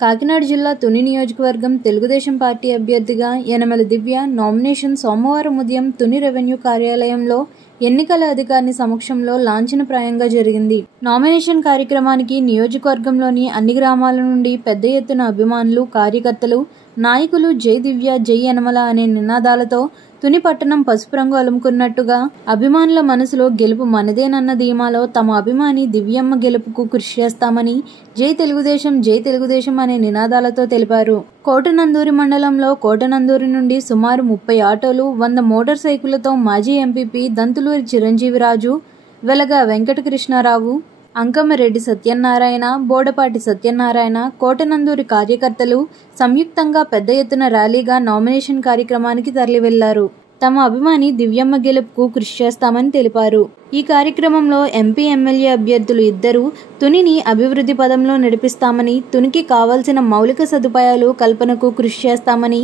కాకినాడ జిల్లా తుని నియోజకవర్గం తెలుగుదేశం పార్టీ అభ్యర్థిగా యనమల దివ్య నామినేషన్ సోమవారం ఉదయం తుని రెవెన్యూ కార్యాలయంలో ఎన్నికల అధికారి సమక్షంలో లాంఛనప్రాయంగా జరిగింది. నామినేషన్ కార్యక్రమానికి నియోజకవర్గంలోని అన్ని గ్రామాల నుండి పెద్ద ఎత్తున అభిమానులు, కార్యకర్తలు, నాయకులు జై దివ్య, జై యనమల అనే నినాదాలతో తుని పట్టణం పసుపు రంగు అలుముకున్నట్టుగా అభిమానుల మనసులో గెలుపు మనదేనన్న ధీమాలో తమ అభిమాని దివ్యమ్మ గెలుపుకు కృషి చేస్తామని జై తెలుగుదేశం అనే నినాదాలతో తెలిపారు. కోటనందూరి మండలంలో కోటనందూరి నుండి సుమారు 30 ఆటోలు, 100 మోటార్ సైకిళ్లతో మాజీ ఎంపీపీ దంతులూరి చిరంజీవిరాజు, వెలగ వెంకటకృష్ణారావు, అంకమరెడ్డి సత్యనారాయణ, బోడపాటి సత్యనారాయణ, కోటనందూరి కార్యకర్తలు సంయుక్తంగా పెద్ద ఎత్తున ర్యాలీగా నామినేషన్ కార్యక్రమానికి తరలి వెళ్లారు. తమ అభిమాని దివ్యమ్మ గెలుపుకు కృషి చేస్తామని తెలిపారు. ఈ కార్యక్రమంలో ఎంపీ, ఎమ్మెల్యే అభ్యర్థులు ఇద్దరు తునిని అభివృద్ధి పదంలో నడిపిస్తామని, తునికి కావాల్సిన మౌలిక సదుపాయాలు కల్పనకు కృషి చేస్తామని,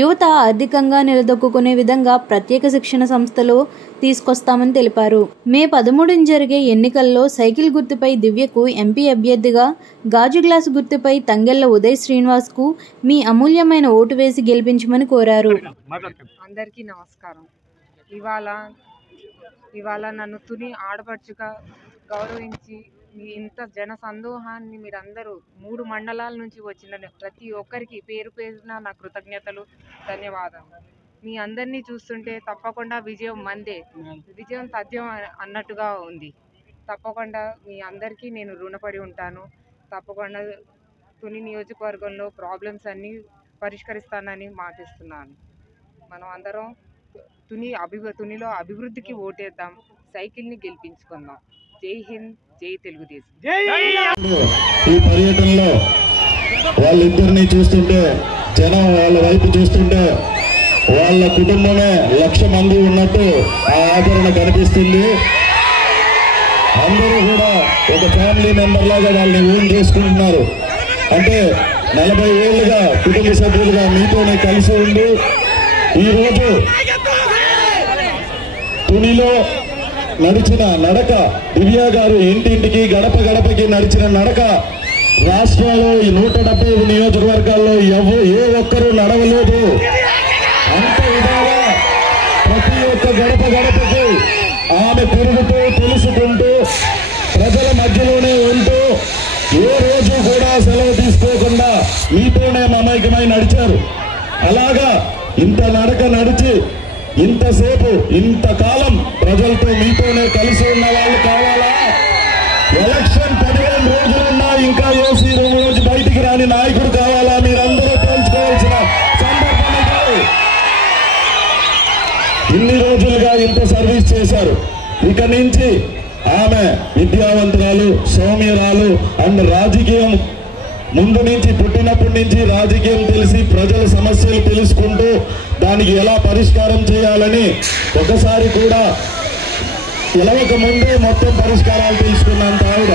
యువత ఆర్థికంగా నిలదొక్కునే విధంగా ప్రత్యేక శిక్షణ సంస్థలో తీసుకొస్తామని తెలిపారు. మే 13న జరిగే ఎన్నికల్లో సైకిల్ గుర్తుపై దివ్యకు ఎంపీ అభ్యర్థిగా, గాజు గ్లాసు గుర్తుపై తంగెళ్ల ఉదయ్ శ్రీనివాస్ కు మీ అమూల్యమైన ఓటు వేసి గెలిపించమని కోరారు. అందరికీ నమస్కారం. ఇవాళ నన్ను తుని ఆడపడుచుగా గౌరవించి మీ ఇంత జన సందోహాన్ని మీరందరూ 3 మండలాల నుంచి వచ్చిన ప్రతి ఒక్కరికి పేరు పేరున నా కృతజ్ఞతలు, ధన్యవాదాలు. మీ అందరినీ చూస్తుంటే తప్పకుండా విజయం మందే, విజయం తథ్యం అన్నట్టుగా ఉంది. తప్పకుండా మీ అందరికీ నేను రుణపడి ఉంటాను. తప్పకుండా తుని నియోజకవర్గంలో ప్రాబ్లమ్స్ అన్నీ పరిష్కరిస్తానని మాటిస్తున్నాను. మనం అందరం తునిలో అభివృద్ధికి ఓటేద్దాం, సైకిల్ని గెలిపించుకుందాం. జై హింద్, జై తెలుగుదేశం. ఈ పర్యటనలో వాళ్ళిద్దరిని చూస్తుంటే, జనం వాళ్ళ వైపు చూస్తుంటే వాళ్ళ కుటుంబమే 1,00,000 మంది ఉన్నట్టు ఆ ఆదరణ కనిపిస్తుంది. అందరూ కూడా ఒక ఫ్యామిలీ మెంబర్ లాగా వాళ్ళని ఓన్ చేసుకుంటున్నారు. అంటే 40 ఏళ్ళుగా కుటుంబ సభ్యులుగా మీతోనే కలిసి ఉండి ఈరోజు తునిలో నడిచిన నడక, దివ్య గారు ఇంటింటికి గడప గడపకి నడిచిన నడక రాష్ట్రంలో ఈ 175 నియోజకవర్గాల్లో ఏ ఒక్కరూ నడవలేదు. అంత విధాగా ప్రతి ఒక్క గడప గడపకి ఆమె తిరుగుతూ, తెలుసుకుంటూ, ప్రజల మధ్యలోనే ఉంటూ, ఏ రోజు కూడా సెలవు తీసుకోకుండా మీతోనే మమైకమై నడిచారు. అలాగా ఇంత నడక నడిచి ఇంతసేపు, ఇంతకాలం ప్రజలతో మీతోనే కలిసి ఉన్న వాళ్ళు కావాలా? ఎలక్షన్ 15 రోజులున్నా ఇంకా ఏసీ రూమ్ నుంచి బయటికి రాని నాయకుడు కావాలా? మీరందరూ తెలుసుకోవాల్సిన సందర్భం. ఇన్ని రోజులుగా ఇంత సర్వీస్ చేశారు. ఇక నుంచి ఆమె విద్యావంతురాలు, సౌమ్యరాలు అండ్ రాజకీయం ముందు నుంచి, పుట్టినప్పటి నుంచి రాజకీయం తెలిసి ప్రజల సమస్యలు తెలుసుకుంటూ దానికి ఎలా పరిష్కారం చేయాలని ఒకసారి కూడా ఎలవక ముందే మొత్తం పరిష్కారాలు తెలుసుకున్నంత ఆవిడ.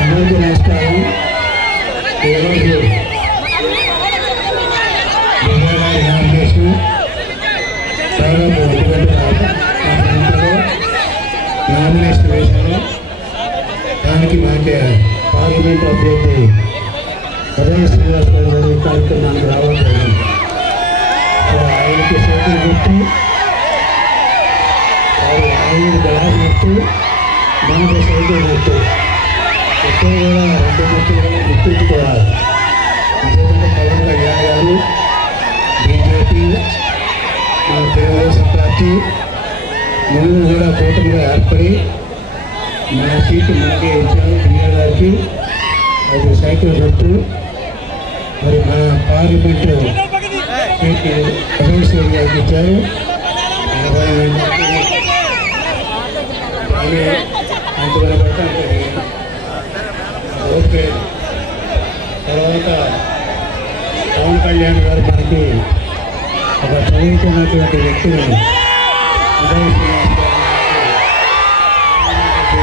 అందరికీ నమస్కారం. నామినేషన్ వేశాను. దానికి మాకే పార్లమెంట్ అభ్యర్థి ఉదయ్ శ్రీనివాస్ గారు కార్యక్రమానికి రావాలి. ఆయనకి సైకిల్ గుర్తు, ఆయన గ్లాస్ గుర్తు, మనకి సైకిల్ గుర్తు, ఇక్కడ కూడా 2 గుర్తులు కూడా గుర్తుంచుకోవాలి. ఎందుకంటే పవన్ కళ్యాణ్ గారు, బీజేపీ, మన తెలుగుదేశం పార్టీ ముందు కూడా కూటమిగా ఏర్పడి మన సీటు మనకే ఇచ్చారు దివ్య గారికి. అది సైకిల్ గుర్తు. మరి మన పార్లమెంటు సీటు ఉదయశ్వరి గారికి ఇచ్చారు. 80 కానీ అంతవరకు బట్టి అంటే ఓకే. తర్వాత పవన్ కళ్యాణ్ గారు మనకి ఒక చదువుకున్నటువంటి వ్యక్తిని ఉదయ్ శ్రీనివాస్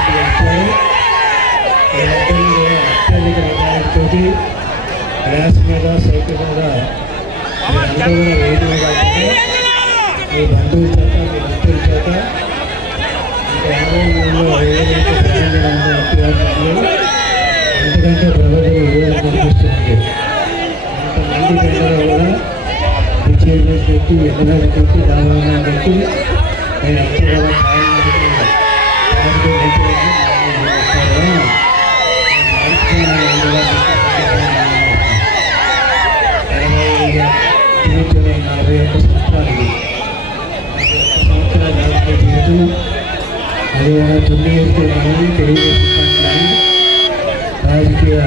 గారు ఇచ్చారు. వీళ్ళందరినీ కూడా అత్యధిక విధానంతో గ్లాస్ మీద, సైకిల్ మీద మీరందరూ కూడా వేయడమే కాకుండా మీ బంధువుల చేత, మీ మిత్రుల చేత, ఇంకా 53లో ఏదైతే ప్రయాణించడం ఎందుకంటే ప్రజలు ఈరోజు కనిపిస్తుంది. అంతమంది ప్రజలు కూడా విజయం పెట్టి ఎన్నో పెట్టి రావాలని పెట్టి నేను అంతా అదేవిధంగా 9 తెలుగుదేశం పార్టీ రాజకీయ